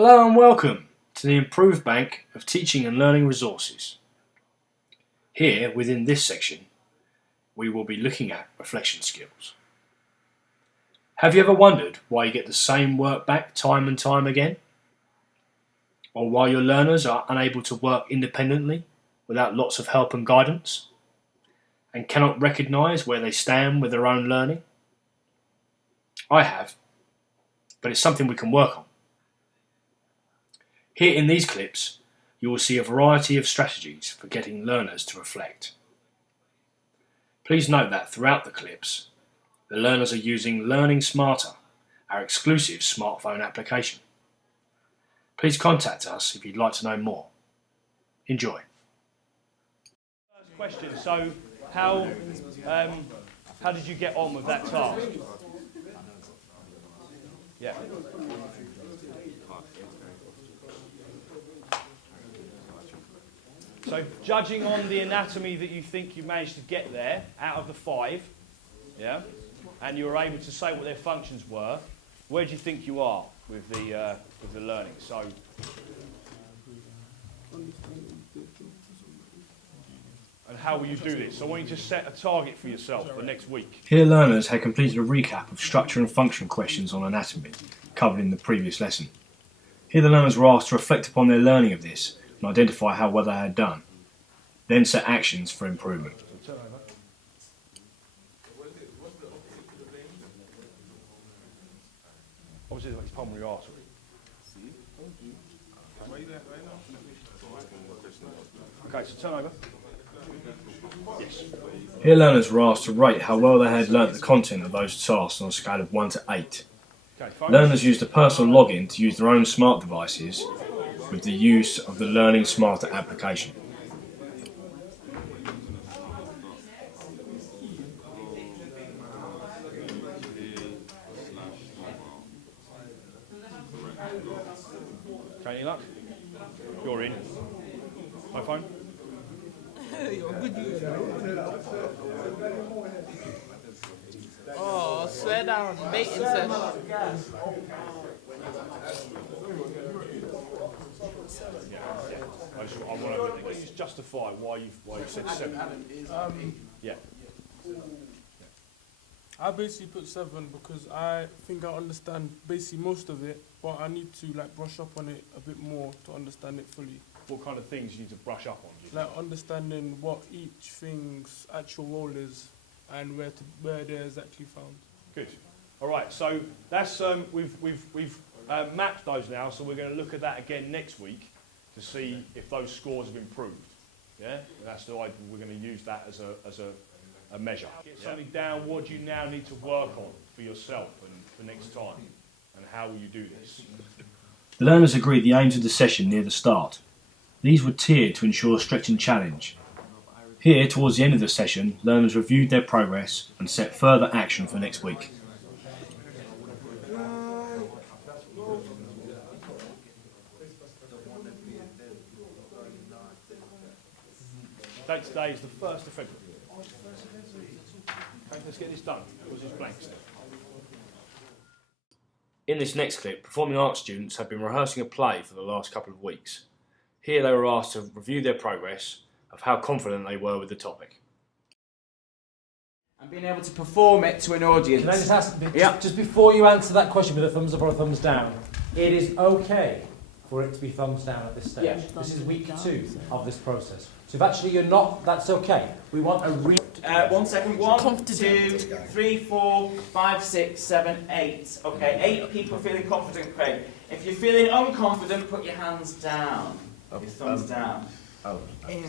Hello and welcome to the Improved Bank of Teaching and Learning Resources. Here, within this section, we will be looking at reflection skills. Have you ever wondered why you get the same work back time and time again? Or why your learners are unable to work independently without lots of help and guidance? And cannot recognise where they stand with their own learning? I have, but it's something we can work on. Here in these clips, you will see a variety of strategies for getting learners to reflect. Please note that throughout the clips, the learners are using Learning Smarter, our exclusive smartphone application. Please contact us if you'd like to know more. Enjoy. First question, so how did you get on with that task? Yeah. So judging on the anatomy that you think you managed to get there, out of the 5, yeah, and you were able to say what their functions were, where do you think you are with the learning? So, and how will you do this? So I want you to set a target for yourself for next week. Here learners had completed a recap of structure and function questions on anatomy covered in the previous lesson. Here the learners were asked to reflect upon their learning of this and identify how well they had done, then set actions for improvement. Obviously, it's pulmonary artery. Okay, so turn over. Yes. Here learners were asked to rate how well they had learnt the content of those tasks on a scale of 1 to 8. Okay, fine. Learners used a personal login to use their own smart devices with the use of the Learning Smarter application. Okay, any luck? You're in. My phone? Oh, swear down, baiting session. I want to please justify why you said 7. Yeah. I basically put 7 because I think I understand basically most of it, but I need to brush up on it a bit more to understand it fully. What kind of things you need to brush up on? Do you think? Understanding what each thing's actual role is and where they're exactly found. Good. All right. So that's we've mapped those now. So we're going to look at that again next week to see if those scores have improved. Yeah. That's the idea. We're going to use that as a measure. Get something down. What do you now need to work on for yourself and for next time? And how will you do this? The learners agreed the aims of the session near the start. These were tiered to ensure stretch and challenge. Here, towards the end of the session, learners reviewed their progress and set further action for next week. Date today is the 1st of February. Okay, let's get this done. What's this blank stuff? In this next clip, performing arts students have been rehearsing a play for the last couple of weeks. Here they were asked to review their progress of how confident they were with the topic. And being able to perform it to an audience. Can I just ask, just before you answer that question with a thumbs up or a thumbs down, it is okay for it to be thumbs down at this stage. Yeah. This is week 2 of this process. So if actually you're not, that's okay. We want a real... 1 second. 1, 2, 3, 4, 5, 6, 7, 8. Okay, 8 people feeling confident, Craig. If you're feeling unconfident, put your hands down. Your thumbs down. Oh,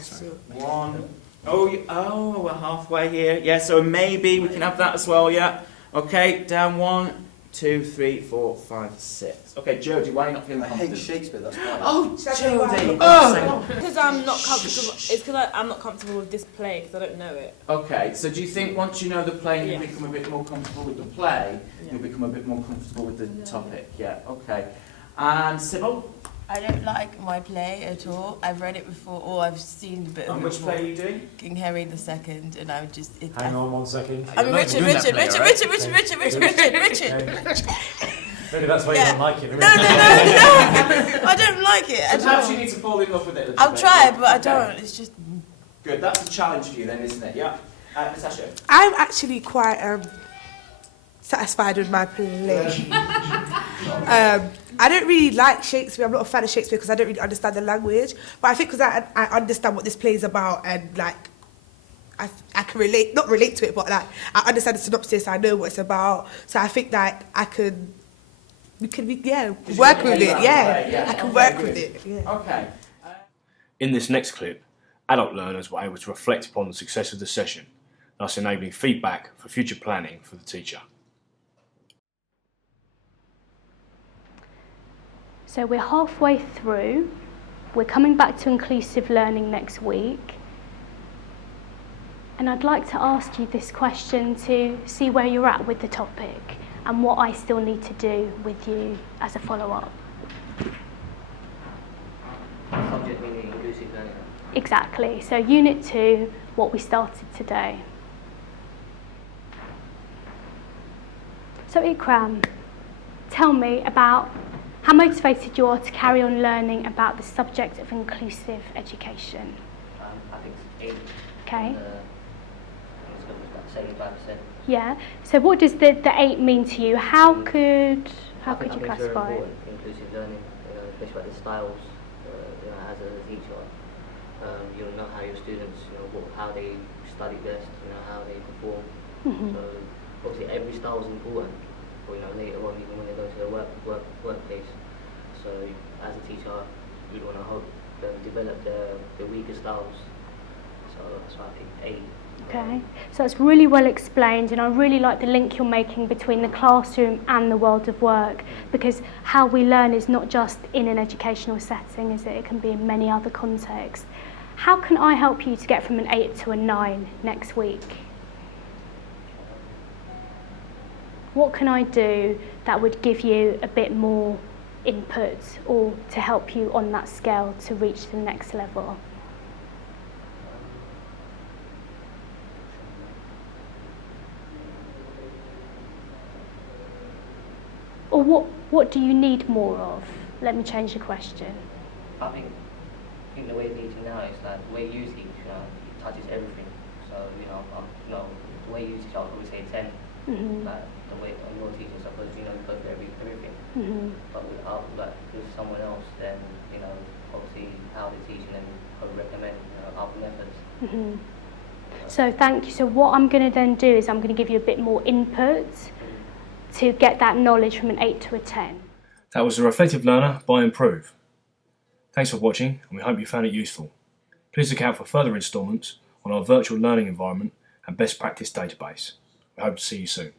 sorry. 1. Oh, we're halfway here. Yeah, so maybe we can have that as well, yeah. Okay, down 1, 2, 3, 4, 5, 6. Okay, Jodie, why are you not feeling confident? I hate Shakespeare, that's why. Oh, Jodie! Oh! Because I'm not comfortable. It's because I'm not comfortable with this play because I don't know it. Okay, so do you think once you know the play and you become a bit more comfortable with the play, you'll become a bit more comfortable with the topic? Yeah, okay. And Sybil? I don't like my play at all. I've read it before, or I've seen a bit of And it which before. play are you doing? King Henry II, and I would just... Hang on 1 second. I mean, Richard. Maybe that's why you Yeah. don't like it. No, I don't like it at Perhaps you all. need to fall in love with it a little I'll bit. try, but I Okay. don't. It's just. Good, that's a challenge for you then, isn't it? Yeah. Natasha? I'm actually quite satisfied with my play. I don't really like Shakespeare. I'm not a fan of Shakespeare because I don't really understand the language. But I think because I understand what this play is about and like I can relate, not relate to it, but like I understand the synopsis. I know what it's about. So I think that I could, work with it. Yeah, I can work with it. Yeah. Okay. In this next clip, adult learners were able to reflect upon the success of the session, thus enabling feedback for future planning for the teacher. So we're halfway through. We're coming back to inclusive learning next week. And I'd like to ask you this question to see where you're at with the topic and what I still need to do with you as a follow-up. Subject meaning inclusive learning. Exactly. So Unit 2, what we started today. So Ikram, tell me about how motivated you are to carry on learning about the subject of inclusive education. I think it's 8. Okay. It's about 75%. Yeah. So what does the 8 mean to you? How could you I think it's very classify it? important, inclusive learning, especially about the styles. As a teacher, you'll know how your students, how they study best, how they perform. Mm-hmm. So obviously every style is important. Or, later on, even when they go to the workplace. So as a teacher, you'd want to help them develop their weaker styles. So that's why I think 8. Okay, so it's really well explained, and I really like the link you're making between the classroom and the world of work, because how we learn is not just in an educational setting, is it? It can be in many other contexts. How can I help you to get from an 8 to a 9 next week? What can I do that would give you a bit more input or to help you on that scale to reach the next level? Or what do you need more of? Let me change the question. I think the way of teaching now is that the way you teach, it touches everything. So, the way you teach, I would always say 10. Mm-hmm. Like, the way your teachers are supposed to, go through everything. Mm-hmm. But with someone else, then, obviously how they teach and then I would recommend other methods. Mm-hmm. So thank you. So what I'm going to then do is I'm going to give you a bit more input to get that knowledge from an 8 to a 10. That was The Reflective Learner by Improve. Thanks for watching, and we hope you found it useful. Please look out for further instalments on our virtual learning environment and best practice database. We hope to see you soon.